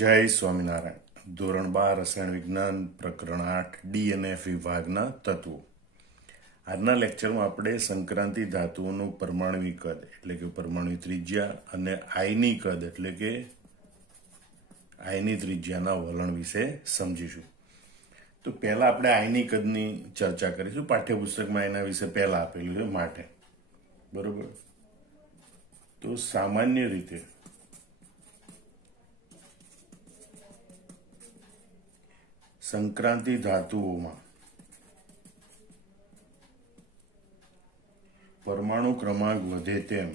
જય સ્વામિનારાયણ. ધોરણ 12 રસાયણ વિજ્ઞાન પ્રકરણ 8 ડીએનએફ વિભાગના તત્વો. આજના લેક્ચરમાં આપણે સંક્રાંતિ ધાતુઓનું પરમાણુ કદ એટલે કે પરમાણુ ત્રિજ્યા અને આયની કદ એટલે કે આયની ત્રિજ્યાના વલણ વિશે સમજીશું. તો પહેલા આપણે આયની કદની ચર્ચા કરીશું. પાઠ્યપુસ્તકમાં એના વિશે પહેલા આપેલું છે માટે. બરોબર. તો સામાન્ય રીતે સંક્રાંતિ ધાતુઓમાં પરમાણુ ક્રમાંક વધે તેમ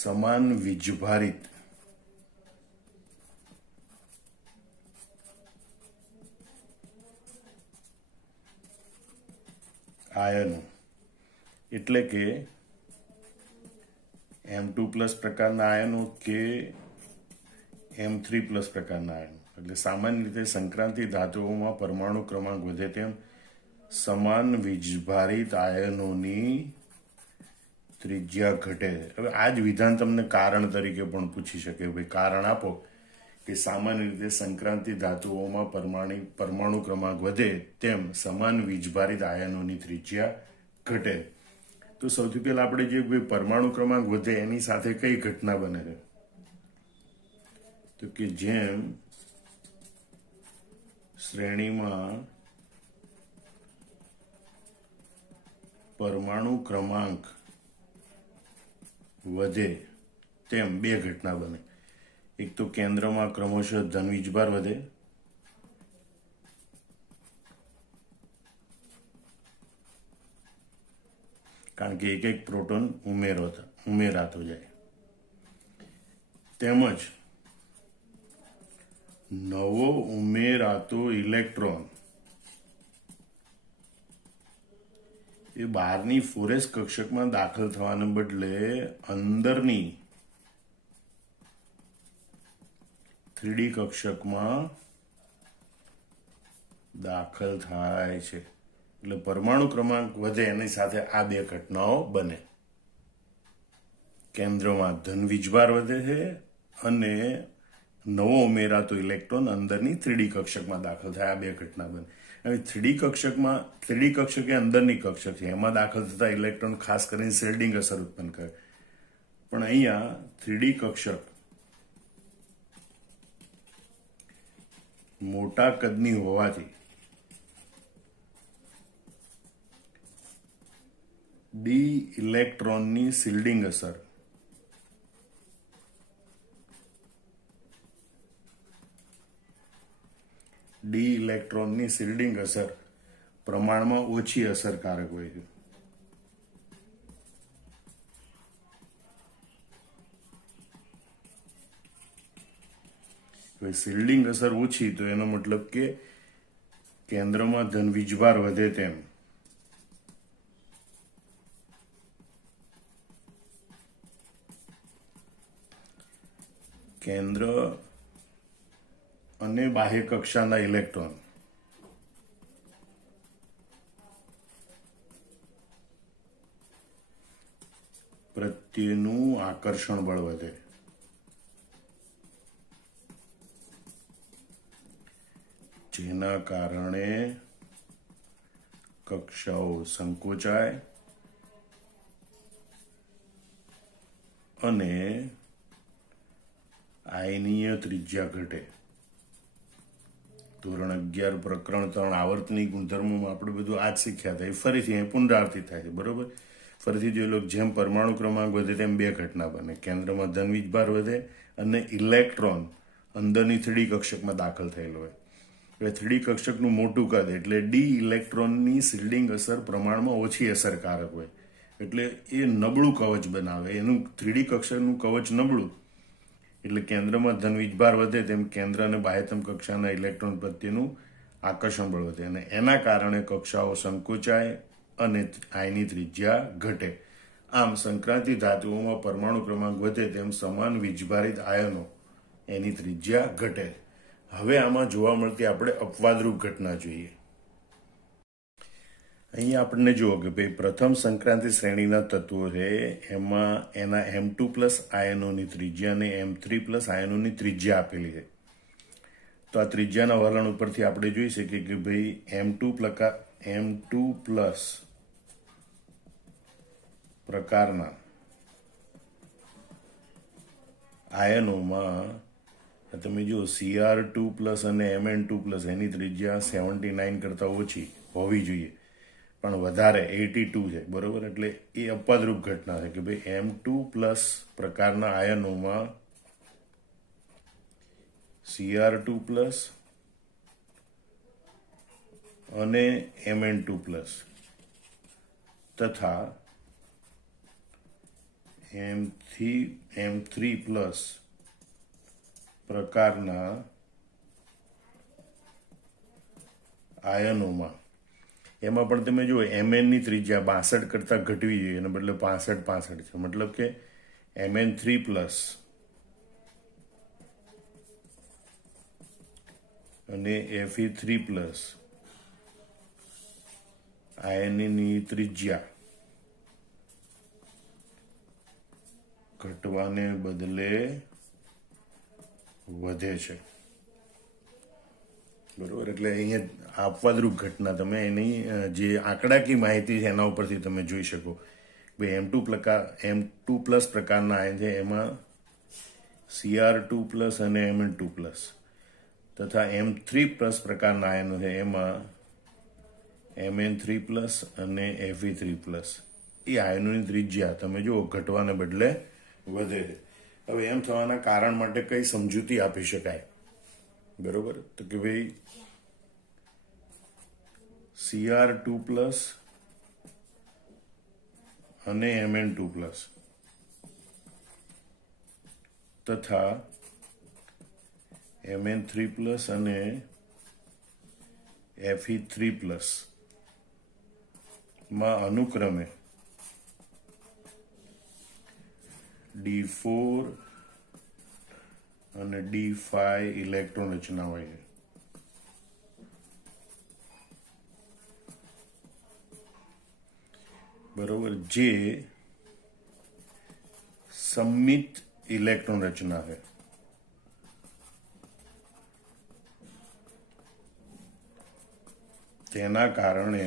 સમાન વીજભારિત આયનો એટલે કે M2+ પ્રકારના આયનો કે M3+ પ્રકારના આયનો. એટલે સામાન્ય રીતે સંક્રાંતિ ધાતુઓમાં પરમાણુ ક્રમાંક વધે તેમ સમાન વીજભારિત આયનોની ત્રિજ્યા ઘટે. હવે આ જ વિધાન તમને કારણ તરીકે પણ પૂછી શકે. ભાઈ કારણ આપો કે સામાન્ય રીતે સંક્રાંતિ ધાતુઓમાં પરમાણુ ક્રમાંક વધે તેમ સમાન વીજભારિત આયનોની ત્રિજ્યા ઘટે. તો સૌથી પહેલા આપણે જે પરમાણુ ક્રમાંક વધે એની સાથે કઈ ઘટના બને છે? તો કે જેમ શ્રેણીમાં પરમાણુ ક્રમાંક વધે તેમ બે ઘટના બને. એક તો કેન્દ્રમાં ક્રમશઃ ધન વીજભાર વધે કારણ કે એક એક પ્રોટોન ઉમેરાતો જાય, તેમજ નવો ઉમેરાતો ઇલેક્ટ્રોન એ બહારની ફોરેસ કક્ષકમાં દાખલ થવાને બદલે અંદરની 3D કક્ષકમાં દાખલ થાય છે. એટલે પરમાણુ ક્રમાંક વધે એની સાથે આ બે ઘટનાઓ બને. કેન્દ્રમાં ધન વીજભાર વધે છે અને નવો ઉમેરાતો ઇલેક્ટ્રોન અંદરની 3D કક્ષકમાં દાખલ થાય. આ બે ઘટના બને. હવે 3D કક્ષક એ અંદરની કક્ષક છે. એમાં દાખલ થતા ઇલેક્ટ્રોન ખાસ કરીને શેલ્ડિંગ અસર ઉત્પન્ન કરે. પણ અહીંયા 3D કક્ષક મોટા કદની હોવાથી ડી ઇલેક્ટ્રોનની શિલ્ડિંગ અસર પ્રમાણમાં ઓછી અસરકારક હોય છે. શિલ્ડિંગ અસર ઓછી તો એનો મતલબ કે કેન્દ્રમાં ધન વીજભાર વધે તેમ કેન્દ્ર અને બાહ્ય કક્ષાના ઇલેક્ટ્રોન પ્રત્યેનું આકર્ષણ બળ વધે. જેના કારણે કક્ષાઓ સંકોચાય અને આયનીય ત્રિજ્યા ઘટે. ધોરણ 11 પ્રકરણ 3 આવર્તની ગુણધર્મોમાં આપણે બધું આ જ શીખ્યા હતા. એ ફરીથી અહીં પુનરાવર્તિત થાય છે. બરોબર. ફરીથી જોઈ લો. જેમ પરમાણુ ક્રમાંક વધે તેમ બે ઘટના બને. કેન્દ્રમાં ધન વીજભાર વધે અને ઇલેક્ટ્રોન અંદરની 3D કક્ષકમાં દાખલ થયેલો હોય. એટલે 3D કક્ષકનું મોટું કદ એટલે ડી ઇલેક્ટ્રોનની શિલ્ડિંગ અસર પ્રમાણમાં ઓછી અસરકારક હોય. એટલે એ નબળું કવચ બનાવે. એનું 3D કક્ષકનું કવચ નબળું એટલે કેન્દ્રમાં ધન વીજભાર વધે તેમ કેન્દ્ર અને બાહ્યતમ કક્ષાના ઇલેક્ટ્રોન પ્રત્યેનું આકર્ષણ બળ વધે અને એના કારણે કક્ષાઓ સંકોચાય અને આયની ત્રિજ્યા ઘટે. આમ સંક્રાંતિ ધાતુઓમાં પરમાણુ ક્રમાંક વધે તેમ સમાન વીજભારિત આયનો એની ત્રિજ્યા ઘટે. હવે આમાં જોવા મળતી આપણે અપવાદરૂપ ઘટના જોઈએ. અહીંયા આપણને જુઓ કે ભાઈ પ્રથમ સંક્રાંતિ શ્રેણીના તત્વો છે એમાં એના M2+ આયનોની ત્રિજ્યા અને M3+ આયનોની ત્રિજ્યા આપેલી છે. તો આ ત્રિજ્યાના વલણ ઉપરથી આપણે જોઈ શકીએ કે ભાઈ M2+ પ્રકારના આયનોમાં તમે જુઓ Cr2+ અને Mn2+ એની ત્રિજ્યા 79 કરતા ઓછી હોવી જોઈએ, પણ વધારે 82 છે, બરોબર. એટલે એ અપવાદરૂપ ઘટના છે કે ભાઈ M2+ પ્રકારના આયનોમાં Cr2+ અને Mn2+ તથા M3+ પ્રકારના આયનોમાં એમાં પણ તમે જુઓ Mn ની ત્રિજ્યા 62 કરતા ઘટવી જોઈએ, એના બદલે 65 છે. મતલબ કે Mn3+ અને Fe3+ આયનની ત્રિજ્યા ઘટવાને બદલે વધે છે, બરોબર. એટલે અહીંયા આપવાદરૂપ ઘટના તમે એની જે આંકડાકીય માહિતી છે એના ઉપરથી તમે જોઈ શકો. ભાઈ M2+ પ્રકારના આયન છે એમાં Cr2+ અને Mn2+ તથા M3+ પ્રકારના આયનો છે એમાં Mn3+ અને Fe3+. એ આયનોની ત્રિજ્યા તમે જુઓ ઘટવાને બદલે વધે છે. હવે એમ થવાના કારણ માટે કઈ સમજૂતી આપી શકાય, બરોબર. તો કે ભાઈ Cr2+ અને Mn2+ તથા Mn3+ અને Fe3+ માં અનુક્રમે D4 અને D5 ઇલેક્ટ્રોન રચના હોય છે, બરોબર. જે સમમિત ઇલેક્ટ્રોન રચના છે. તેના કારણે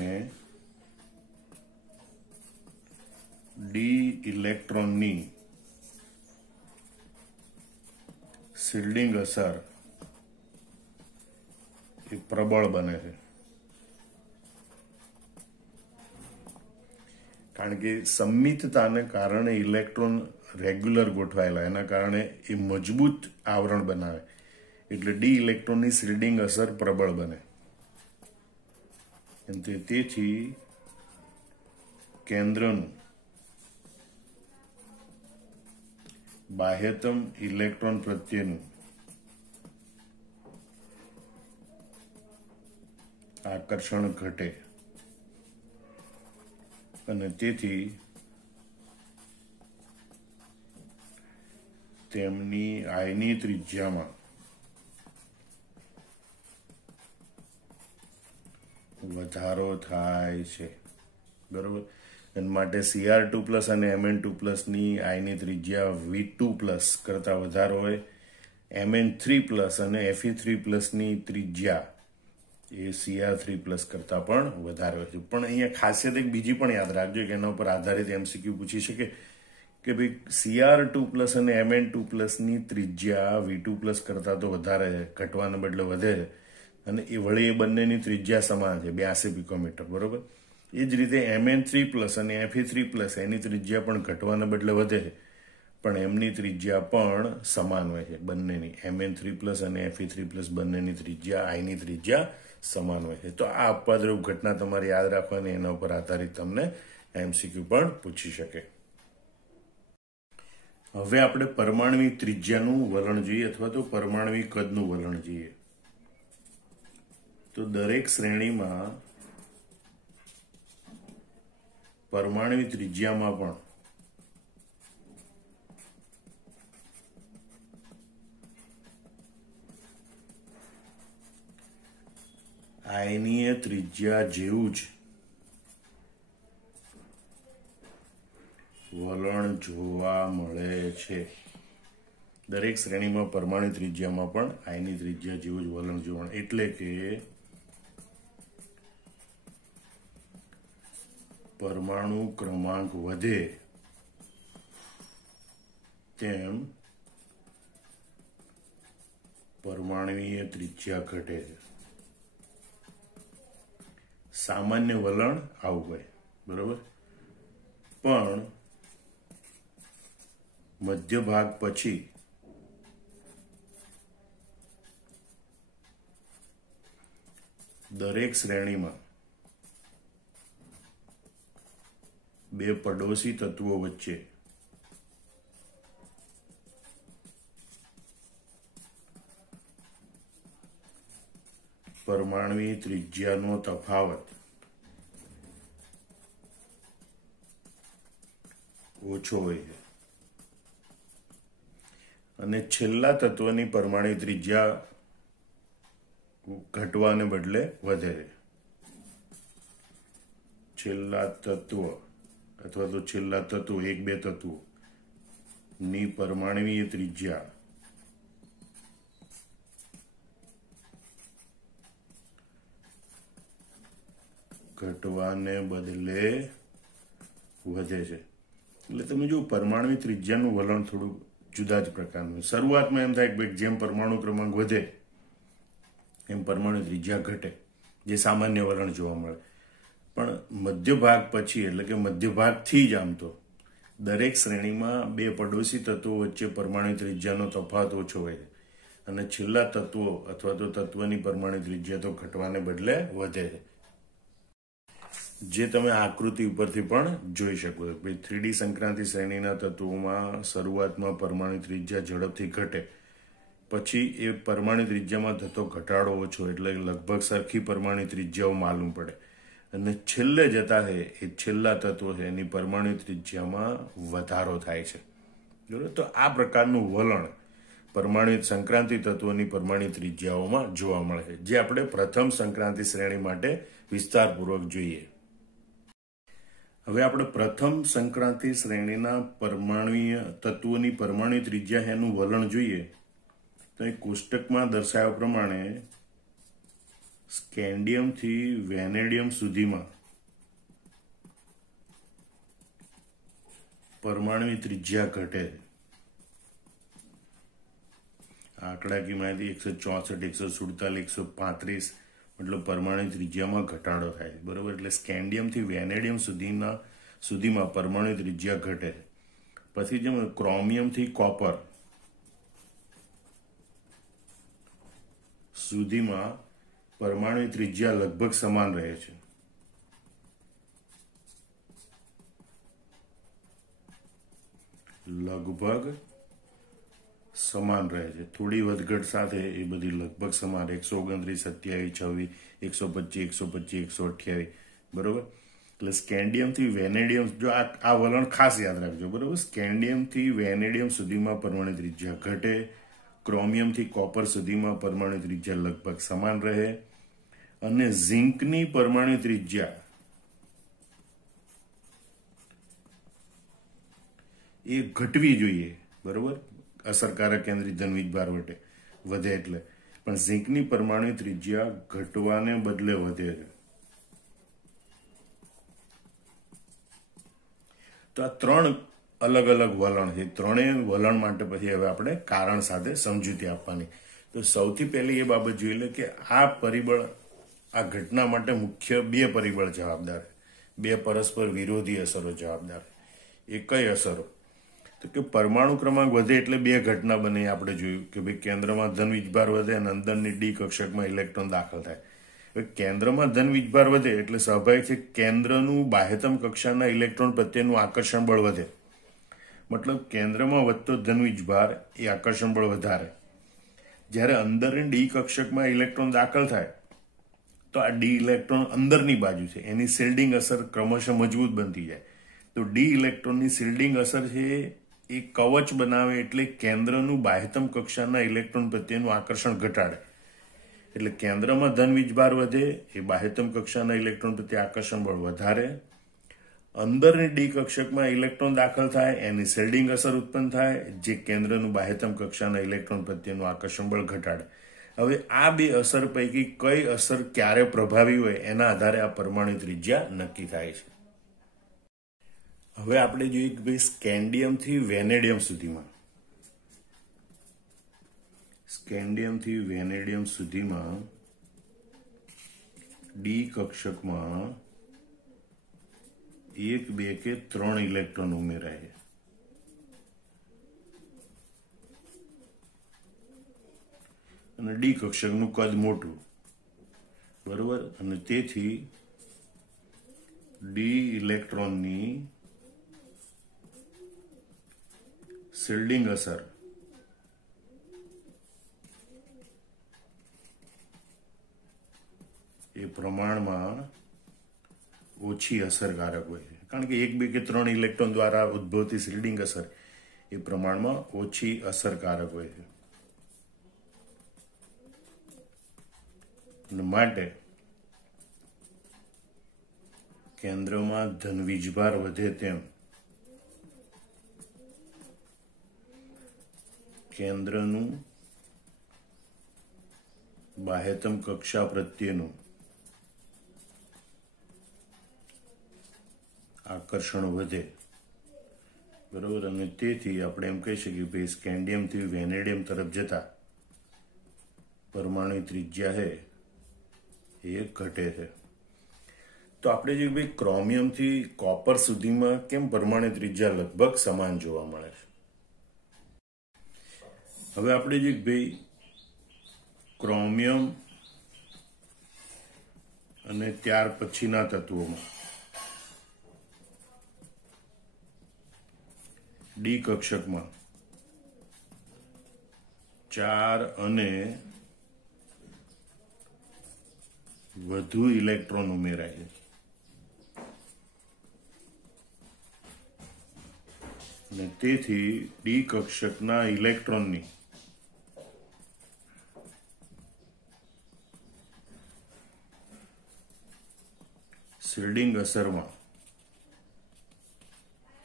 ડી ઇલેક્ટ્રોનની શિલ્ડિંગ અસર એ પ્રબળ બને છે, કારણ કે સંમિતતાને કારણે ઇલેક્ટ્રોન રેગ્યુલર ગોઠવાયેલા, એના કારણે એ મજબૂત આવરણ બનાવે, એટલે ડી ઇલેક્ટ્રોનની શિલ્ડિંગ અસર પ્રબળ બને. તેથી કેન્દ્રનું બાહ્યતમ ઇલેક્ટ્રોન પ્રત્યેનું આકર્ષણ ઘટે અને તેથી તેમની આયની ત્રિજ્યામાં વધારો થાય છે, બરોબર. એના માટે Cr2+ અને Mn2+ ની આયની ત્રિજ્યા V2+ કરતા વધારે હોય, Mn3+ અને Fe3+ ની ત્રિજ્યા એ Cr3+ કરતા પણ વધારે હોય છે. પણ અહીંયા ખાસિયત એક બીજી પણ યાદ રાખજો કે એના ઉપર આધારિત MCQ પૂછી શકે કે ભાઈ Cr2+ અને Mn2+ ની ત્રિજ્યા V2+ કરતા તો વધારે છે, ઘટવાને બદલે વધે છે, અને એ વળી એ બંનેની ત્રિજ્યા સમાન છે 82 પિકોમીટર, બરોબર. એ જ રીતે Mn3+ અને Fe3+ એની ત્રિજ્યા પણ ઘટવાને બદલે વધે છે, પણ એમની ત્રિજ્યા પણ સમાન હોય છે બંનેની. Mn3+ અને Fe3+ બંનેની ત્રિજ્યા આયની ત્રિજ્યા સમાન હોય છે. તો આ અપવાદરૂપ ઘટના તમારે યાદ રાખવાની, એના ઉપર આધારિત તમને MCQ પણ પૂછી શકે. હવે આપણે પરમાણ્વીય ત્રિજ્યાનું વલણ જોઈએ અથવા તો પરમાણ્વીય કદનું વલણ જોઈએ. તો દરેક શ્રેણીમાં પરમાણ્વીય ત્રિજ્યામાં પણ આયનીય ત્રિજ્યા જેવું જ વલણ જોવા મળે છે. દરેક શ્રેણીમાં પરમાણુ ત્રિજ્યામાં પણ આઈની ત્રિજ્યા જેવું જ વલણ જોવા મળે. એટલે કે પરમાણુ ક્રમાંક વધે તેમ પરમાણુય ત્રિજ્યા ઘટે છે. સામાન્ય વલણ આવું હોય, બરોબર. પણ મધ્ય ભાગ પછી દરેક શ્રેણીમાં બે પડોશી તત્વો વચ્ચે પરમાણુની ત્રિજ્યાનો તફાવત ઓછો હોય છે અને છેલ્લા તત્વની પરમાણુ ત્રિજ્યા ઘટવાને બદલે વધે છે. છેલ્લા તત્વ અથવા તો છેલ્લા તત્વો, એક બે તત્વો ની પરમાણુય ત્રિજ્યા ઘટવાને બદલે વધે છે. એટલે તમે જો પરમાણુ ત્રિજ્યાનું વલણ થોડું જુદા જ પ્રકારનું. શરૂઆતમાં એમ થાય કે જેમ પરમાણુ ક્રમાંક વધે એમ પરમાણુ ત્રિજ્યા ઘટે, જે સામાન્ય વલણ જોવા મળે. પણ મધ્ય ભાગ પછી, એટલે કે મધ્ય ભાગથી જ આમ તો દરેક શ્રેણીમાં બે પડોશી તત્વો વચ્ચે પરમાણુ ત્રિજ્યાનો તફાવત ઓછો હોય છે અને છેલ્લા તત્વો અથવા તો તત્વની પરમાણુ ત્રિજ્યા તો ઘટવાને બદલે વધે છે. જે તમે આકૃતિ ઉપરથી પણ જોઈ શકો છો. 3D સંક્રાંતિ શ્રેણીના તત્વોમાં શરૂઆતમાં પરમાણુ ત્રિજ્યા ઝડપથી ઘટે, પછી એ પરમાણુ ત્રિજ્યામાં થતો ઘટાડો ઓછો, એટલે લગભગ સરખી પરમાણુ ત્રિજ્યાઓ માલુમ પડે અને છેલ્લે જતા છે એ છેલ્લા તત્વો છે એની પરમાણુ ત્રિજ્યામાં વધારો થાય છે. બરોબર. તો આ પ્રકારનું વલણ પરમાણુ સંક્રાંતિ તત્વોની પરમાણુ ત્રિજ્યાઓમાં જોવા મળે છે, જે આપણે પ્રથમ સંક્રાંતિ શ્રેણી માટે વિસ્તારપૂર્વક જોઈએ. હવે આપણે પ્રથમ સંક્રાંતિ શ્રેણીના પરમાણુય તત્વોની પરમાણુ ત્રિજ્યા એનું વલણ જોઈએ તો એ કોષ્ટકમાં દર્શાવ્યા પ્રમાણે સ્કેન્ડિયમથી વેનેડિયમ સુધીમાં પરમાણુ ત્રિજ્યા ઘટે. આંકડાકીય માહિતી 164, 147, 135 મતલબ પરમાણુ ત્રિજ્યામાં ઘટાડો થાય, બરોબર. એટલે સ્કેન્ડિયમથી વેનેડિયમ સુધીમાં પરમાણુ ત્રિજ્યા ઘટે. પછી જેમ ક્રોમિયમથી કોપર સુધીમાં પરમાણુ ત્રિજ્યા લગભગ સમાન રહે છે. લગભગ સમાન રહે છે, થોડી વધઘટ સાથે એ બધી લગભગ સમાન. 129, 27, 26, 125, 128, બરોબર. એટલે સ્કેન્ડિયમથી વેનેડિયમ, જો આ વલણ ખાસ યાદ રાખજો, બરોબર. સ્કેન્ડિયમથી વેનેડિયમ સુધીમાં પરમાણુ ત્રિજ્યા ઘટે, ક્રોમિયમથી કોપર સુધીમાં પરમાણુ ત્રિજ્યા લગભગ સમાન રહે અને ઝિંકની પરમાણુ ત્રિજ્યા એ ઘટવી જોઈએ, બરોબર. અસરકારક કેન્દ્રિત ધન વીજભાર વધે એટલે, પણ ઝિંકની પરમાણુ ત્રિજ્યા ઘટવાને બદલે વધે છે. તો આ ત્રણ અલગ અલગ વલણ છે. ત્રણેય વલણ માટે પછી હવે આપણે કારણ સાથે સમજૂતી આપવાની. તો સૌથી પહેલી એ બાબત જોઈ લે કે આ પરિબળ, આ ઘટના માટે મુખ્ય બે પરિબળ જવાબદાર, બે પરસ્પર વિરોધી અસરો જવાબદાર. એ કઈ અસરો? તો કે પરમાણુ ક્રમાંક વધે એટલે બે ઘટના બને. આપણે જોયું કે ભાઈ કેન્દ્રમાં ધન વીજભાર વધે અને અંદરની ડી કક્ષકમાં ઇલેક્ટ્રોન દાખલ થાય. હવે કેન્દ્રમાં ધન વીજભાર વધે એટલે સ્વાભાવિક છે કેન્દ્રનું બાહ્યતમ કક્ષાના ઇલેક્ટ્રોન પ્રત્યેનું આકર્ષણ બળ વધે. મતલબ કેન્દ્રમાં વધતો ધન વીજભાર એ આકર્ષણ બળ વધારે. જ્યારે અંદરની ડી કક્ષકમાં ઇલેક્ટ્રોન દાખલ થાય તો આ ડી ઇલેક્ટ્રોન અંદરની બાજુ છે, એની શિલ્ડિંગ અસર ક્રમશઃ મજબૂત બનતી જાય. તો ડી ઇલેક્ટ્રોનની શિલ્ડિંગ અસર છે એ કવચ બનાવે, એટલે કેન્દ્રનું બાહ્યતમ કક્ષાના ઇલેક્ટ્રોન પ્રત્યેનું આકર્ષણ ઘટાડે. એટલે કેન્દ્રમાં ધન વીજભાર વધે, એ બાહ્યતમ કક્ષાના ઇલેક્ટ્રોન પ્રત્યે આકર્ષણ બળ વધારે અંદરની ડી કક્ષકમાં ઇલેક્ટ્રોન દાખલ થાય, એની શિલ્ડિંગ અસર ઉત્પન્ન થાય, જે કેન્દ્રનું બાહ્યતમ કક્ષાના ઇલેક્ટ્રોન પ્રત્યેનું આકર્ષણ બળ ઘટાડે. હવે આ બે અસર પૈકી કઈ અસર ક્યારે પ્રભાવી હોય એના આધારે આ પરમાણુ ત્રિજ્યા નક્કી થાય છે. હવે આપણે જોઈએ કે ભાઈ સ્કેન્ડિયમ થી વેનેડિયમ સુધીમાં ડી કક્ષકમાં 1, 2 કે 3 ઇલેક્ટ્રોન ઉમેરાય. અને ડી કક્ષકનું કદ મોટું, બરોબર, અને તેથી ડી ઇલેક્ટ્રોનની શિલ્ડિંગ અસર એ પ્રમાણમાં ઓછી અસરકારક હોય છે, કારણ કે 1, 2 કે 3 ઇલેક્ટ્રોન દ્વારા ઉદ્ભવતી શિલ્ડિંગ અસર એ પ્રમાણમાં ઓછી અસરકારક હોય છે. અને માટે કેન્દ્રમાં ધન વીજભાર વધે તેમ કેન્દ્રનું બાહ્યતમ કક્ષા પ્રત્યેનું આકર્ષણ વધે, બરોબર. અને તેથી આપણે એમ કહી શકીએ ભાઈ સ્કેન્ડિયમથી વેનેડિયમ તરફ જતા પરમાણુ ત્રિજ્યા છે એ ઘટે છે. તો આપણે જે ભાઈ ક્રોમિયમથી કોપર સુધીમાં કેમ પરમાણુ ત્રિજ્યા લગભગ સમાન જોવા મળે છે. હવે આપણે જે ભાઈ ક્રોમિયમ અને ત્યાર પછીના તત્વોમાં ડી કક્ષકમાં 4 અને વધુ ઇલેક્ટ્રોન ઉમેરાય છે. અને તેથી ડી કક્ષકના ઇલેક્ટ્રોનની શિલ્ડિંગ અસરમાં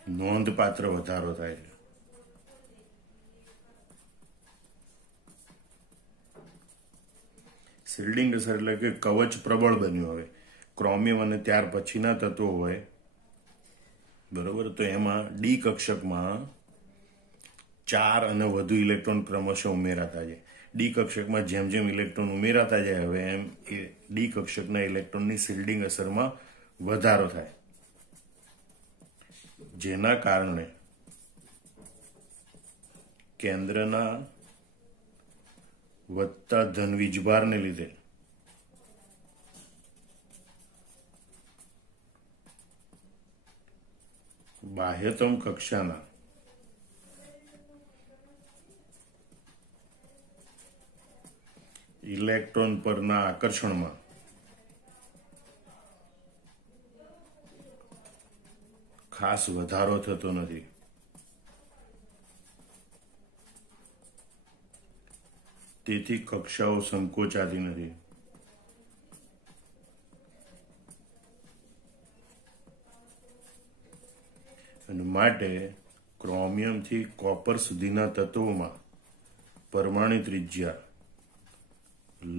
નોંધપાત્ર વધારો થાય છે. શિલ્ડિંગ અસર એટલે કે કવચ પ્રબળ બન્યું. હવે ક્રોમિયમ અને ત્યાર પછીના તત્વો હોય, બરોબર, તો એમાં ડી કક્ષકમાં 4 અને વધુ ઇલેક્ટ્રોન ક્રમશઃ ઉમેરાતા જાય. ડી કક્ષકમાં જેમ જેમ ઇલેક્ટ્રોન ઉમેરાતા જાય હવે એમ એ ડી કક્ષકના ઇલેક્ટ્રોનની શિલ્ડિંગ અસરમાં વધારો થાય, જેના કારણે કેન્દ્રના વધતા ધન વીજભારને લીધે બાહ્યતમ કક્ષાના ઇલેક્ટ્રોન પરના આકર્ષણમાં ખાસ વધારો થતો નથી. તેથી કક્ષાઓ સંકોચાતી નથી. અને માટે ક્રોમિયમથી કોપર સુધીના તત્વોમાં પરમાણુ ત્રિજ્યા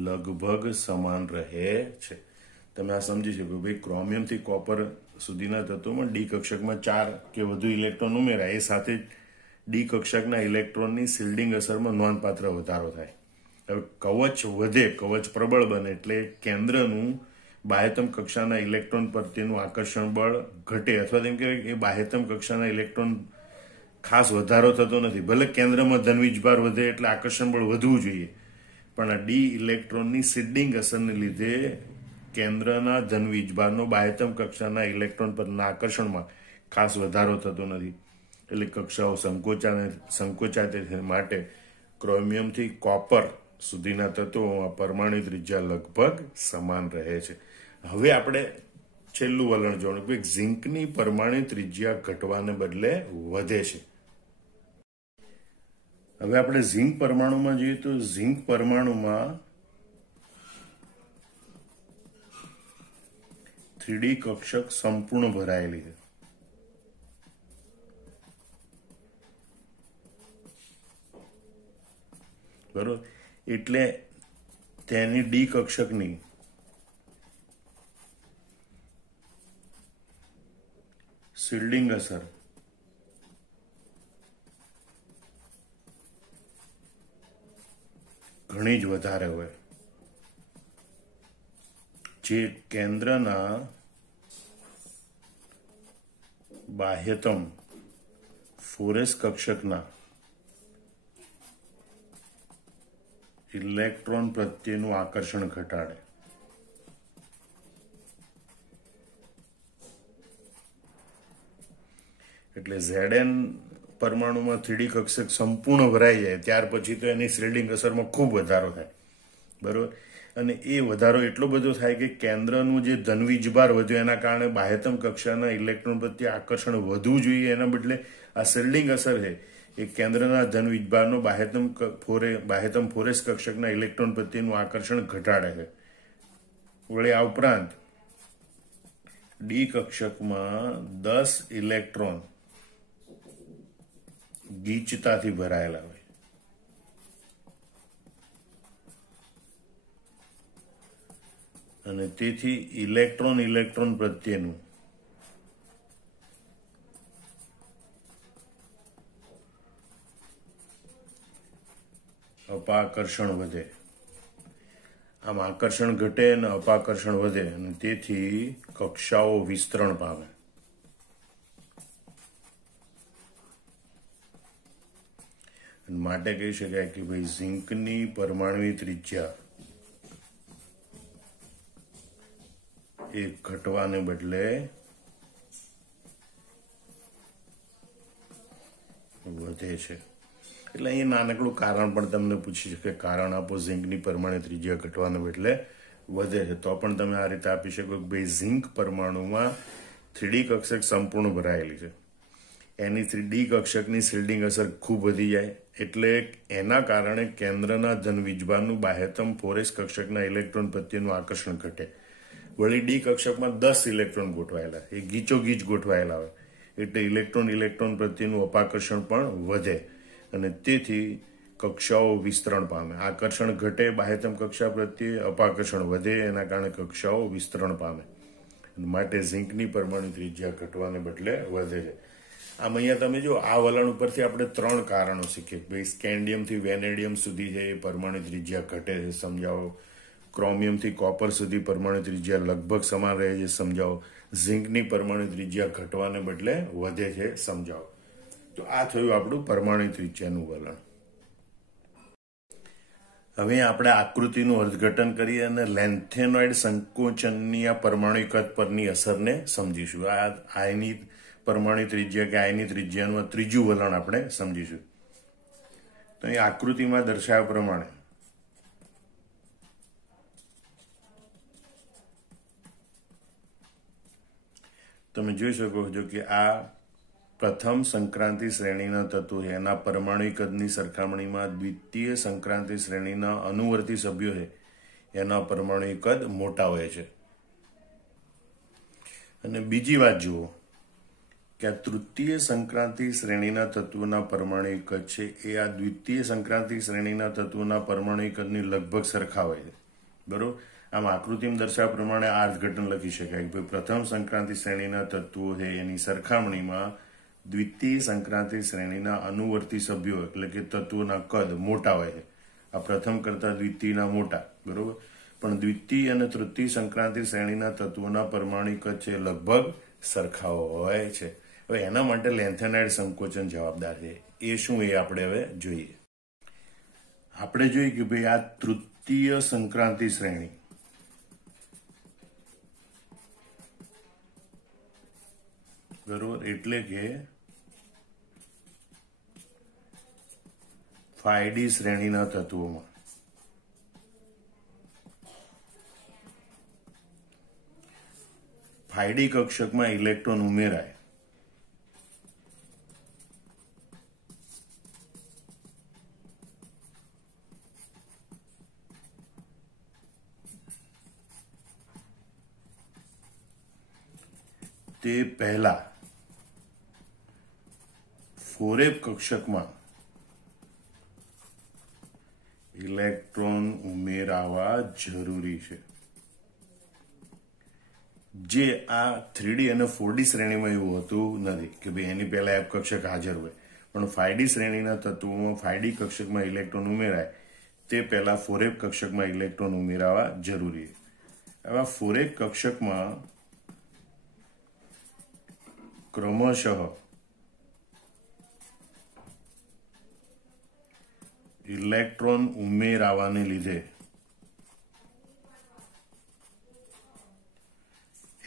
લગભગ સમાન રહે છે. તમે આ સમજી શકો ભાઈ ક્રોમિયમથી કોપર સુધીના તત્વોમાં ડી કક્ષકમાં 4 કે વધુ ઇલેક્ટ્રોન ઉમેરાય, એ સાથે ડી કક્ષકના ઇલેક્ટ્રોનની શિલ્ડિંગ અસરમાં નોંધપાત્ર વધારો થાય. હવે કવચ વધે, કવચ પ્રબળ બને એટલે કેન્દ્રનું બાહ્યતમ કક્ષાના ઇલેક્ટ્રોન પ્રત્યેનું આકર્ષણ બળ ઘટે, અથવા તેમ કહેવાય કે બાહ્યતમ કક્ષાના ઇલેક્ટ્રોન ખાસ વધારો થતો નથી. ભલે કેન્દ્રમાં ધન વીજભાર વધે એટલે આકર્ષણ બળ વધવું જોઈએ, પણ આ ડી ઇલેક્ટ્રોનની શિલ્ડિંગ અસરને લીધે કેન્દ્રના ધન વીજભારનો બાહ્યતમ કક્ષાના ઇલેક્ટ્રોન પરના આકર્ષણમાં ખાસ વધારો થતો નથી. એટલે કક્ષાઓ સંકોચાતે માટે ક્રોમિયમથી કોપર સુધીના તત્વોમાં પરમાણુ ત્રિજ્યા લગભગ સમાન રહે છે. હવે આપણે છેલ્લું વલણ જોવાનું કે ઝિંકની પરમાણુ ત્રિજ્યા ઘટવાને બદલે વધે છે. હવે આપણે ઝિંક પરમાણુમાં જોઈએ તો ઝિંક પરમાણુમાં 3D કક્ષક સંપૂર્ણ ભરાયેલી છે. એટલે તેની ડી કક્ષકની શિલ્ડિંગ અસર ઘણી જ વધારે હોય, જે કેન્દ્રના બાહ્યતમ ફોરેસ કક્ષકના ઇલેક્ટ્રોન પ્રત્યેનું આકર્ષણ ઘટાડે. એટલે Zn પરમાણુમાં 3D કક્ષક સંપૂર્ણ ભરાઈ જાય ત્યાર પછી તો એની શિલ્ડિંગ અસરમાં ખૂબ વધારો થાય, બરોબર. અને એ વધારો એટલો બધો થાય કે કેન્દ્રનું જે ધનવીજભાર વધ્યો એના કારણે બાહ્યતમ કક્ષાના ઇલેક્ટ્રોન પ્રત્યે આકર્ષણ વધવું જોઈએ, એના બદલે આ શિલ્ડિંગ અસર છે એ કેન્દ્રના ધનવીજભારનો બાહ્યતમ ફોરેસ કક્ષકના ઇલેક્ટ્રોન પ્રત્યેનું આકર્ષણ ઘટાડે છે. વળી આ ઉપરાંત ડી કક્ષકમાં 10 ઇલેક્ટ્રોન ગીચતાથી ભરાયેલા હોય, અને તેથી ઇલેક્ટ્રોન પ્રત્યેનું અપાકર્ષણ વધે. આમ આકર્ષણ ઘટે અને અપાકર્ષણ વધે, અને તેથી કક્ષાઓ વિસ્તરણ પામે. માટે કહી શકાય કે ભાઈ ઝિંકની પરમાણુની ત્રિજ્યા એ ઘટવાને બદલે વધે છે. એટલે અહીં નાનકડું કારણ પણ તમને પૂછી શકે, કારણ આપો ઝિંકની પરમાણુ ત્રિજ્યા ઘટવાને બદલે વધે છે, તો પણ તમે આ રીતે આપી શકો કે ભાઈ ઝિંક પરમાણુમાં 3D કક્ષક સંપૂર્ણ ભરાયેલી છે, એની 3D કક્ષકની શિલ્ડિંગ અસર ખૂબ વધી જાય, એટલે એના કારણે કેન્દ્રના ધનવીજભારનું બાહ્યતમ ફોરેસ કક્ષકના ઇલેક્ટ્રોન પ્રત્યેનું આકર્ષણ ઘટે. વળી ડી કક્ષકમાં 10 ઇલેક્ટ્રોન ગોઠવાયેલા, એ ગીચોગીચ ગોઠવાયેલા હોય, એટલે ઇલેક્ટ્રોન પ્રત્યેનું અપાકર્ષણ પણ વધે, અને તેથી કક્ષાઓ વિસ્તરણ પામે. આકર્ષણ ઘટે બાહ્યતમ કક્ષા પ્રત્યે, અપાકર્ષણ વધે, એના કારણે કક્ષાઓ વિસ્તરણ પામે. માટે ઝિંકની પરમાણુ ત્રિજ્યા ઘટવાને બદલે વધે છે. આમ અહીંયા તમે જો આ વલણ ઉપરથી આપણે 3 કારણો શીખીએ. ભાઈ સ્કેન્ડિયમથી વેનેડિયમ સુધી છે એ પરમાણુ ત્રિજ્યા ઘટે છે, સમજાવો. ક્રોમિયમથી કોપર સુધી પરમાણુ ત્રિજ્યા લગભગ સમાન રહે છે, સમજાવો. ઝિંકની પરમાણુ ત્રિજ્યા ઘટવાને બદલે વધે છે, સમજાવો. તો આ થયું આપણું પરમાણુ ત્રિજ્યાનું વલણ. હવે આપણે આકૃતિનું અર્થઘટન કરી અને લેન્થેનોઇડ સંકોચનની આ પરમાણુ કદ પરની અસરને સમજીશું. આની પરમાણુ ત્રિજ્યા કે આની ત્રિજ્યાનું ત્રીજું વલણ આપણે સમજીશું. તો અહીં આકૃતિમાં દર્શાવ્યા પ્રમાણે તમે જોઈ શકો છો કે આ પ્રથમ સંક્રાંતિ શ્રેણીના તત્વો છે, એના પરમાણુ કદની સરખામણીમાં દ્વિતીય સંક્રાંતિ શ્રેણીના અનુવર્તી સભ્યો છે એના પરમાણુ કદ મોટા હોય છે. અને બીજી વાત જુઓ કે આ તૃતીય સંક્રાંતિ શ્રેણીના તત્વોના પરમાણુ કદ છે એ આ દ્વિતીય સંક્રાંતિ શ્રેણીના તત્વોના પરમાણુ કદની લગભગ સરખા હોય છે, બરોબર. આમ આકૃતિમાં દર્શાવ્યા પ્રમાણે આ અર્થઘટન લખી શકાય કે પ્રથમ સંક્રાંતિ શ્રેણીના તત્વો છે એની સરખામણીમાં દ્વિતીય સંક્રાંતિ શ્રેણીના અનુવર્તી સભ્યો એટલે કે તત્વોના કદ મોટા હોય છે. આ પ્રથમ કરતા દ્વિતીયના મોટા, બરોબર. પણ દ્વિતીય અને તૃતીય સંક્રાંતિ શ્રેણીના તત્વોના પરમાણુ કદ છે લગભગ સરખા હોય છે. હવે એના માટે લેન્થેનાઇડ સંકોચન જવાબદાર છે. એ શું એ આપણે હવે જોઈએ. આપણે જોઈએ કે ભાઈ આ તૃતીય સંક્રાંતિ શ્રેણી બરોબર, એટલે કે 5D શ્રેણીના તત્વોમાં ફાયડી કક્ષકમાં ઇલેક્ટ્રોન ઉમેરાય તે પહેલા ફોરેપ કક્ષકમાં ઇલેક્ટ્રોન ઉમેરાવા જરૂરી છે. જે આ 3D અને 4D શ્રેણીમાં એવું હોતું નથી કે ભાઈ એની પહેલા F કક્ષક હાજર હોય, પણ 5D શ્રેણીના તત્વોમાં 5D કક્ષકમાં ઇલેક્ટ્રોન ઉમેરાય તે પહેલા 4F કક્ષકમાં ઇલેક્ટ્રોન ઉમેરાવા જરૂરી છે. આવા 4F કક્ષકમાં ક્રમશઃ ઇલેક્ટ્રોન ઉમેરાવાને લીધે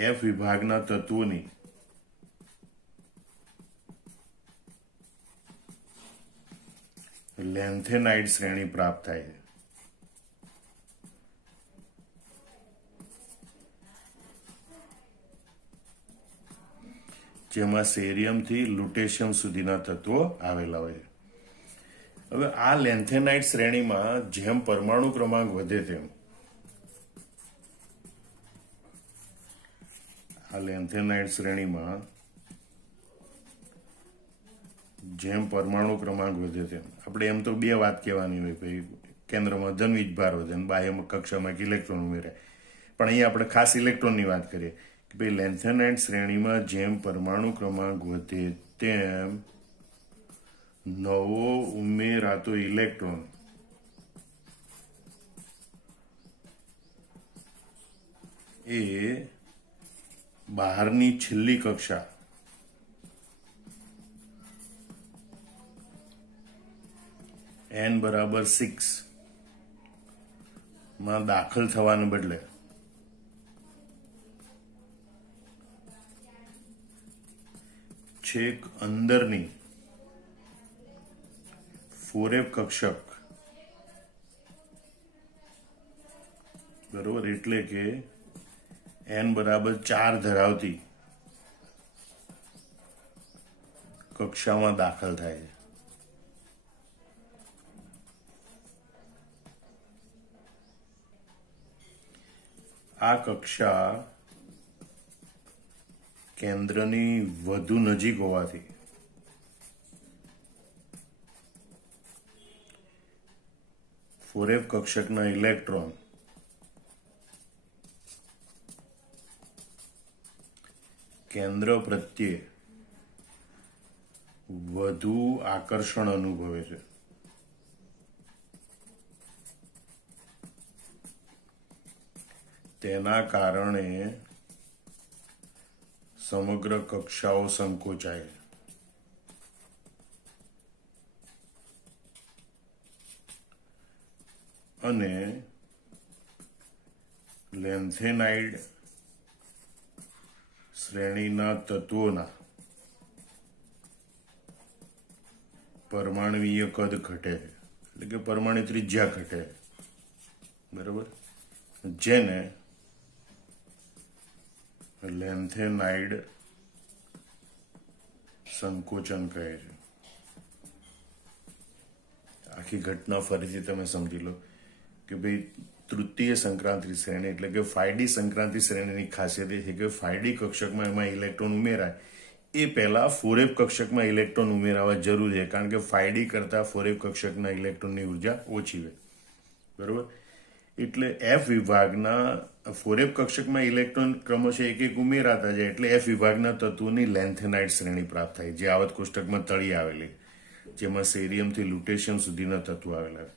F વિભાગના તત્વોની લેન્થેનાઇડ શ્રેણી પ્રાપ્ત થાય છે. જેમાં સેરિયમથી લ્યુટેશિયમ સુધીના તત્વો આવેલા હોય છે. હવે આ લેન્થેનાઇડ શ્રેણીમાં જેમ પરમાણુ ક્રમાંક વધે તેમ આ લેન્થેનાઇડ શ્રેણીમાં જેમ પરમાણુ ક્રમાંક વધે તેમ આપણે એમ તો બે વાત કહેવાની હોય, ભાઈ કેન્દ્રમાં ધન વીજભાર વધે અને બાહ્ય કક્ષામાં ઇલેક્ટ્રોન ઉમેરાય, પણ અહીંયા આપણે ખાસ ઇલેક્ટ્રોનની વાત કરીએ કે ભાઈ લેન્થેનાઇડ શ્રેણીમાં જેમ પરમાણુ ક્રમાંક વધે તેમ નવો ઉમેરાતો ઇલેક્ટ્રોન એ બહારની છેલ્લી કક્ષા n બરાબર 6 માં દાખલ થવાને બદલે છેક અંદરની 4F કક્ષક બરોબર, એટલે કે n બરાબર 4 ધરાવતી કક્ષામાં દાખલ થાય છે. આ કક્ષા કેન્દ્રની વધુ નજીક હોવાથી ફોરેફ કક્ષકના ઇલેક્ટ્રોન કેન્દ્ર પ્રત્યે વધુ આકર્ષણ અનુભવે છે. તેના કારણે સમગ્ર કક્ષાઓ સંકોચાય છે. અને લેન્થેનાઇડ શ્રેણીના તત્વોના પરમાણુય કદ ઘટે છે, એટલે કે પરમાણુ ત્રિજ્યા ઘટે, બરાબર, જેને લેન્થેનાઇડ સંકોચન કહે છે. આખી ઘટના ફરીથી તમે સમજી લો કે ભાઈ તૃતીય સંક્રાંતિ શ્રેણી એટલે કે 5D સંક્રાંતિ શ્રેણીની ખાસિયત એ છે કે 5D કક્ષકમાં એમાં ઇલેક્ટ્રોન ઉમેરાય એ પહેલા 4F કક્ષકમાં ઇલેક્ટ્રોન ઉમેરાવા જરૂરી છે, કારણ કે 5D કરતા 4F કક્ષકના ઇલેક્ટ્રોનની ઉર્જા ઓછી હોય, બરોબર. એટલે F વિભાગના 4F કક્ષકમાં ઇલેક્ટ્રોન ક્રમશઃ એક એક ઉમેરાતા જાય એટલે F વિભાગના તત્વોની લેન્થેનાઇડ શ્રેણી પ્રાપ્ત થાય, જે આવત કોષ્ટકમાં તળી આવેલી, જેમાં સેરિયમથી લ્યુટેશિયમ સુધીના તત્વો આવેલા.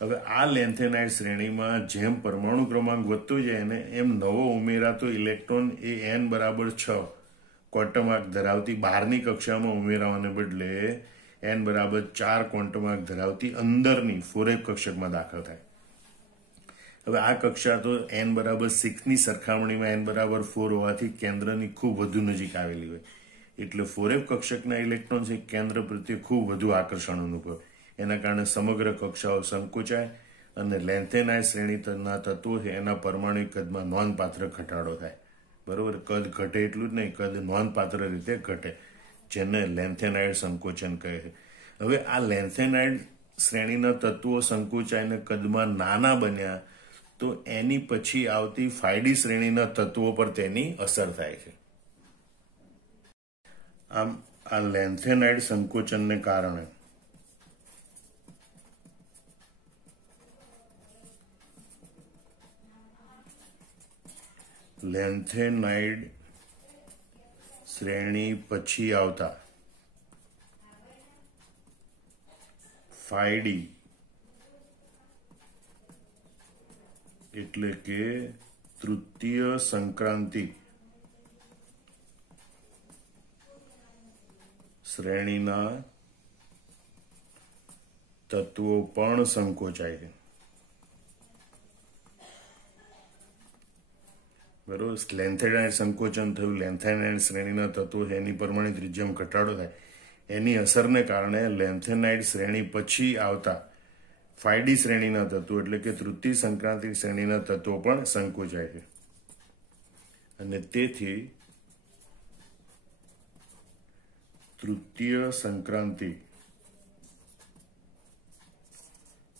હવે આ લેન્થેનાઇડ શ્રેણીમાં જેમ પરમાણુ ક્રમાંક વધતો જાય અને એમ નવો ઉમેરાતો ઇલેક્ટ્રોન એ n બરાબર 6 ક્વોન્ટમ આંક ધરાવતી બહારની કક્ષામાં ઉમેરાવાને બદલે n બરાબર 4 ક્વોન્ટમ આંક ધરાવતી અંદરની 4F કક્ષકમાં દાખલ થાય. હવે આ કક્ષા તો n બરાબર 6 ની સરખામણીમાં n બરાબર 4 હોવાથી કેન્દ્રની ખૂબ વધુ નજીક આવેલી હોય, એટલે 4F કક્ષકના ઇલેક્ટ્રોન છે કેન્દ્ર પ્રત્યે ખૂબ વધુ આકર્ષણ અનુભવે. એના કારણે સમગ્ર કક્ષાઓ સંકોચાય અને લેન્થેનાઇડ શ્રેણીના તત્વો છે એના પરમાણુ કદમાં નોંધપાત્ર ઘટાડો થાય, બરોબર. કદ ઘટે એટલું જ નહીં, કદ નોંધપાત્ર રીતે ઘટે, જેને લેન્થેનાઇડ સંકોચન કહે છે. હવે આ લેન્થેનાઇડ શ્રેણીના તત્વો સંકોચાઈને કદમાં નાના બન્યા તો એની પછી આવતી 5D શ્રેણીના તત્વો પર તેની અસર થાય છે. આમ આ લેન્થેનાઇડ સંકોચનને કારણે લેન્થેનાઇડ શ્રેણી પછી આવતા 5D એટલે કે તૃતીય સંક્રાંતિ શ્રેણીના તત્વો પણ સંકોચાય છે. બરોબર, લેન્થેનાઇડ સંકોચન થયું, લેન્થેનાઇડ શ્રેણીના તત્વો એની પરમાણુ ત્રિજ્યામાં ઘટાડો થાય, એની અસરને કારણે લેન્થેનાઇડ શ્રેણી પછી આવતા 5D શ્રેણીના તત્વો એટલે કે તૃતીય સંક્રાંતિ શ્રેણીના તત્વો પણ સંકોચાય છે. અને તેથી તૃતીય સંક્રાંતિ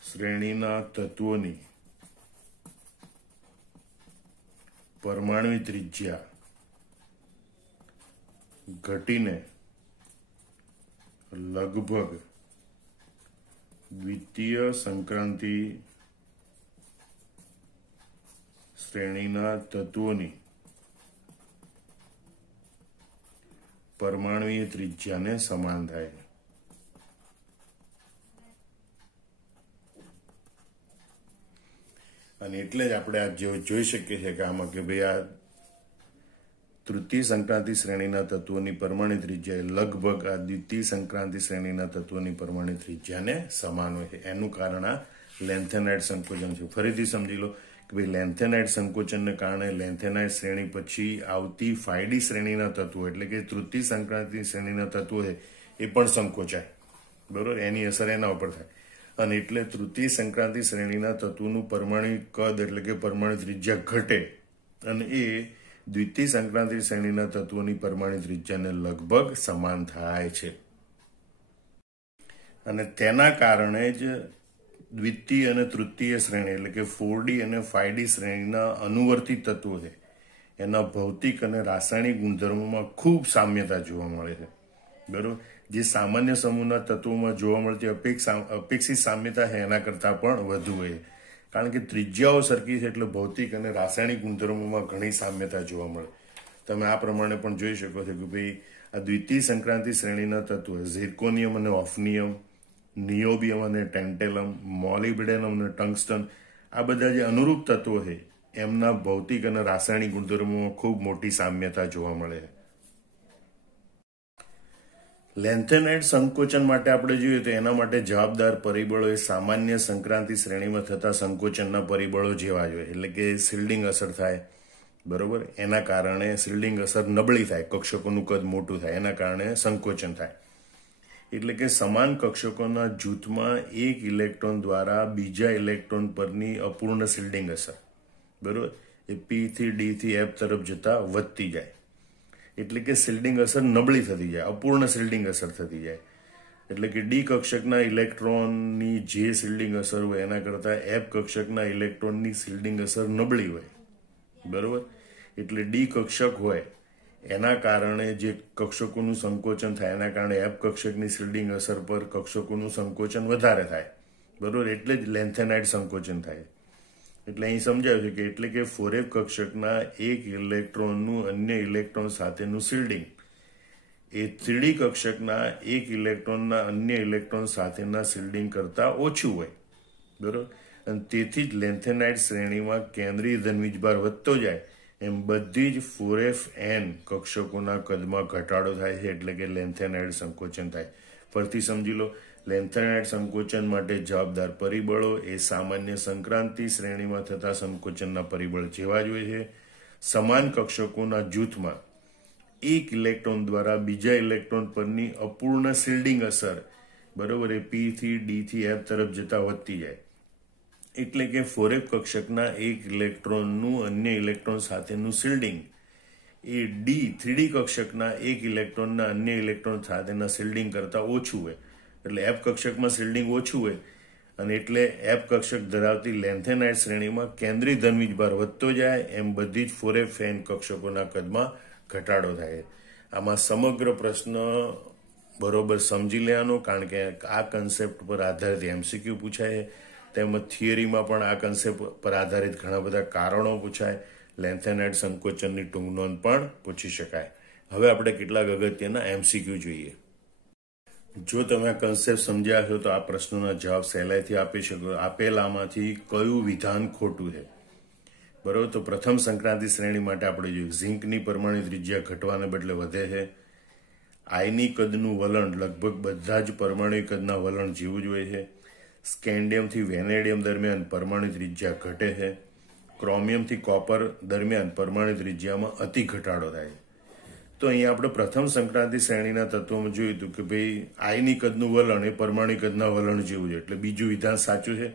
શ્રેણીના તત્વોની પરમાણુ ત્રિજ્યા ઘટીને લગભગ દ્વિતીય સંક્રાંતિ શ્રેણીના તત્વોની પરમાણુય ત્રિજ્યાને સમાન થાય છે. અને એટલે જ આપણે આ જોઈ શકીએ છીએ કે આમાં કે ભાઈ આ તૃતીય સંક્રાંતિ શ્રેણીના તત્વોની પરમાણુ ત્રિજ્યા લગભગ આ દ્વિતીય સંક્રાંતિ શ્રેણીના તત્વોની પરમાણુ ત્રિજ્યાને સમાન હોય છે. એનું કારણ આ લેન્થેનાઇડ સંકોચન છે. ફરીથી સમજી લો કે ભાઈ લેન્થેનાઇડ સંકોચનને કારણે લેન્થેનાઇડ શ્રેણી પછી આવતી 5D શ્રેણીના તત્વો એટલે કે તૃતીય સંક્રાંતિ શ્રેણીના તત્વો છે એ પણ સંકોચાય. બરોબર, એની અસર એના ઉપર થાય. અને એટલે તૃતીય સંક્રાંતિ શ્રેણીના તત્વોનું પરમાણુ કદ એટલે કે પરમાણુ ત્રિજ્યા ઘટે અને એ દ્વિતીય સંક્રાંતિ શ્રેણીના તત્વોની પરમાણુ ત્રિજ્યાને લગભગ સમાન થાય છે. અને તેના કારણે જ દ્વિતીય અને તૃતીય શ્રેણી એટલે કે 4D અને 5D શ્રેણીના અનુવર્તી તત્વો છે એના ભૌતિક અને રાસાયણિક ગુણધર્મોમાં ખૂબ સામ્યતા જોવા મળે છે. બરોબર, જે સામાન્ય સમૂહના તત્વોમાં જોવા મળતી અપેક્ષિત સામ્યતા છે એના કરતાં પણ વધુ હોય, કારણ કે ત્રિજ્યાઓ સરખી છે એટલે ભૌતિક અને રાસાયણિક ગુણધર્મોમાં ઘણી સામ્યતા જોવા મળે. તમે આ પ્રમાણે પણ જોઈ શકો છો કે ભાઈ આ દ્વિતીય સંક્રાંતિ શ્રેણીના તત્વો ઝિર્કોનિયમ અને ઓફનિયમ, નિયોબિયમ અને ટેન્ટેલમ, મોલિબ્ડેનમ અને ટંગસ્ટન, આ બધા જે અનુરૂપ તત્વો છે એમના ભૌતિક અને રાસાયણિક ગુણધર્મોમાં ખૂબ મોટી સામ્યતા જોવા મળે છે. લેન્થેનાઇડ સંકોચન માટે આપણે જોઈએ તો એના માટે જવાબદાર પરિબળો એ સામાન્ય સંક્રાંતિ શ્રેણીમાં થતા સંકોચનના પરિબળો જેવા જ હોય, એટલે કે શિલ્ડિંગ અસર થાય. બરોબર, એના કારણે શિલ્ડિંગ અસર નબળી થાય, કક્ષકોનું કદ મોટું થાય, એના કારણે સંકોચન થાય. એટલે કે સમાન કક્ષકોના જૂથમાં એક ઇલેક્ટ્રોન દ્વારા બીજા ઇલેક્ટ્રોન પરની અપૂર્ણ શિલ્ડિંગ અસર, બરોબર, એ P થી D થી F તરફ જતા વધતી જાય. એટલે કે શિલ્ડિંગ અસર નબળી થતી જાય, અપૂર્ણ શિલ્ડિંગ અસર થતી જાય. એટલે કે ડી કક્ષકના ઇલેક્ટ્રોનની જે શિલ્ડિંગ અસર હોય એના કરતાં F કક્ષકના ઇલેક્ટ્રોનની શિલ્ડિંગ અસર નબળી હોય. બરોબર, એટલે ડી કક્ષક હોય એના કારણે જે કક્ષકોનું સંકોચન થાય એના કારણે F કક્ષકની શિલ્ડિંગ અસર પર કક્ષકોનું સંકોચન વધારે થાય. બરોબર, એટલે જ લેન્થેનાઇડ સંકોચન થાય. એટલે અહીં સમજાવ્યું છે કે એટલે કે 4F કક્ષકના એક ઇલેક્ટ્રોનનું અન્ય ઇલેક્ટ્રોન સાથેનું શિલ્ડિંગ એ 3D કક્ષકના એક ઇલેક્ટ્રોનના અન્ય ઇલેક્ટ્રોન સાથેના શિલ્ડિંગ કરતાં ઓછું હોય. બરોબર, અને તેથી જ લેન્થેનાઇડ શ્રેણીમાં કેન્દ્રીય ધનવીજભાર વધતો જાય એમ બધી જ 4FN કક્ષકોના કદમાં ઘટાડો થાય છે, એટલે કે લેન્થેનાઇડ સંકોચન થાય. ફરીથી સમજી લો, લેન્થેનાઇડ સંકોચન માટે જવાબદાર પરિબળો એ સામાન્ય સંક્રાંતિ શ્રેણીમાં થતા સંકોચનના પરિબળ જેવા જ હોય છે. સમાન કક્ષકોના જૂથમાં એક ઇલેક્ટ્રોન દ્વારા બીજા ઇલેક્ટ્રોન પરની અપૂર્ણ શિલ્ડિંગ અસર, બરોબર, એ P થી D થી F તરફ જતા વધતી જાય. એટલે કે 4F કક્ષકના એક ઇલેક્ટ્રોનનું અન્ય ઇલેક્ટ્રોન સાથેનું શિલ્ડિંગ એ 3D કક્ષકના એક ઇલેક્ટ્રોનના અન્ય ઇલેક્ટ્રોન સાથેના શિલ્ડિંગ કરતાં ઓછું હોય. એટલે F કક્ષકમાં શિલ્ડિંગ ઓછું હોય અને એટલે F કક્ષક ધરાવતી લેન્થેનાઇડ શ્રેણીમાં કેન્દ્રીય ધનવીજભાર વધતો જાય એમ બધી જ 4FN કક્ષકોના કદમાં ઘટાડો થાય. આમાં સમગ્ર પ્રશ્ન બરોબર સમજી લેવાનો, કારણ કે આ કન્સેપ્ટ પર આધારિત MCQ પૂછાય, તેમજ થિયરીમાં પણ આ કન્સેપ્ટ પર આધારિત ઘણા બધા કારણો પૂછાય. લેન્થેનાઇડ સંકોચનની ટૂંક નોંધ પણ પૂછી શકાય. હવે આપણે કેટલાક અગત્યના MCQ જોઈએ. જો તમે આ કન્સેપ્ટ સમજ્યા છો તો આ પ્રશ્નોના જવાબ સહેલાઈથી આપી શકો. આપેલામાંથી કયું વિધાન ખોટું છે? બરોબર. તો પ્રથમ સંક્રાંતિ શ્રેણી માટે આપણે જોયું ઝિંકની પરમાણુ ત્રિજ્યા ઘટવાને બદલે વધે છે. આયની કદનું વલણ લગભગ બધા જ પરમાણુ કદના વલણ જેવું જ હોય છે. સ્કેન્ડિયમથી વેનેડિયમ દરમિયાન પરમાણુ ત્રિજ્યા ઘટે છે. ક્રોમિયમથી કોપર દરમિયાન પરમાણુ ત્રિજ્યામાં અતિ ઘટાડો થાય છે. તો અહીંયા આપણે પ્રથમ સંક્રાંતિ શ્રેણીના તત્વોમાં જોયું હતું કે ભાઈ આયની કદનું વલણ એ પરમાણુ કદના વલણ જેવું છે, એટલે બીજું વિધાન સાચું છે.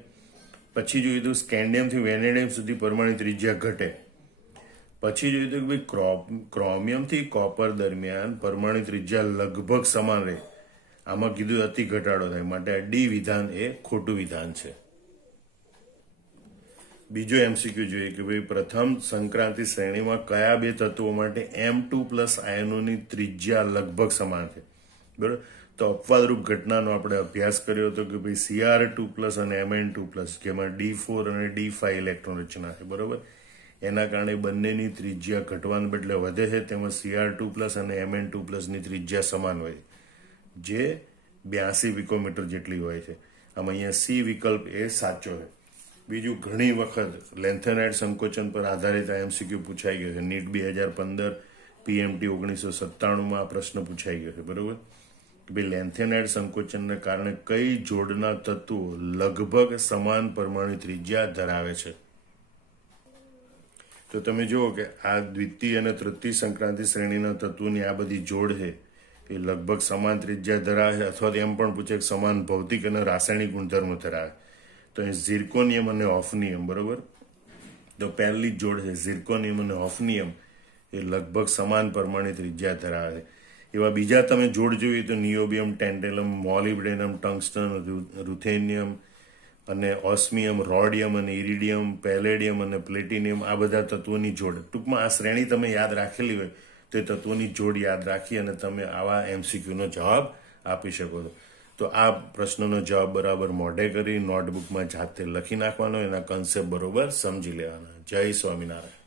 પછી જોયું હતું સ્કેન્ડિયમથી વેનેડિયમ સુધી પરમાણુ ત્રિજ્યા ઘટે. પછી જોયું હતું કે ભાઈ ક્રોમિયમથી કોપર દરમિયાન પરમાણુ ત્રિજ્યા લગભગ સમાન રહે. આમાં કીધું અતિ ઘટાડો થાય, માટે આ ડી વિધાન એ ખોટું વિધાન છે. બીજો MCQ જોઈએ કે ભાઈ પ્રથમ સંક્રાંતિ શ્રેણીમાં કયા બે તત્વો માટે M2+ આયનોની ત્રિજ્યા લગભગ સમાન છે? બરાબર. તો અપવાદરૂપ ઘટનાનો આપણે અભ્યાસ કર્યો હતો કે ભાઈ Cr2+ અને Mn2+, જેમાં D4 અને D5 ઇલેક્ટ્રોન રચના છે. બરોબર. એના કારણે બંનેની ત્રિજ્યા ઘટવાને બદલે વધે છે. તેમાં Cr2+ અને Mn2+ ની ત્રિજ્યા સમાન હોય જે 82 પિકોમીટર જેટલી હોય છે. આમાં અહીંયા C વિકલ્પ એ સાચો છે. બીજું, ઘણી વખત લેન્થેનાઇડ સંકોચન પર આધારિત આ MCQ પૂછાઈ ગયો છે. NEET 2015, PMT 1997 આ પ્રશ્ન પૂછાઈ ગયો છે. બરોબર. કે ભાઈ લેન્થેનાઇડ સંકોચનને કારણે કઈ જોડના તત્વો લગભગ સમાન પરમાણુ ત્રિજ્યા ધરાવે છે? તો તમે જુઓ કે આ દ્વિતીય અને તૃતીય સંક્રાંતિ શ્રેણીના તત્વોની આ બધી જોડ છે એ લગભગ સમાન ત્રિજ્યા ધરાવે છે, અથવા તો એમ પણ પૂછે કે સમાન ભૌતિક અને રાસાયણિક ગુણધર્મો ધરાવે. તો અહીં ઝિર્કોનિયમ અને ઓફનિયમ. બરોબર. તો પહેલી જોડ છે ઝિર્કોનિયમ અને ઓફનિયમ એ લગભગ સમાન પરમાણુ ત્રિજ્યા ધરાવે છે. એવા બીજા તમે જોડ જોઈએ તો નિયોબિયમ, ટેન્ટેલમ, મોલિબ્ડેનમ, ટંગસ્ટન, રૂથેનિયમ અને ઓસ્મિયમ, રોડિયમ અને ઇરિડિયમ, પેલેડિયમ અને પ્લેટિનિયમ, આ બધા તત્વોની જોડ. ટૂંકમાં આ શ્રેણી તમે યાદ રાખેલી હોય તો એ તત્વોની જોડ યાદ રાખી અને તમે આવા MCQનો જવાબ આપી શકો છો. તો આ પ્રશ્નનો જવાબ બરાબર મોઢે કરી નોટબુકમાં જાતે લખી નાખવાનો, એના કન્સેપ્ટ બરોબર સમજી લેવાના. જય સ્વામિનારાયણ.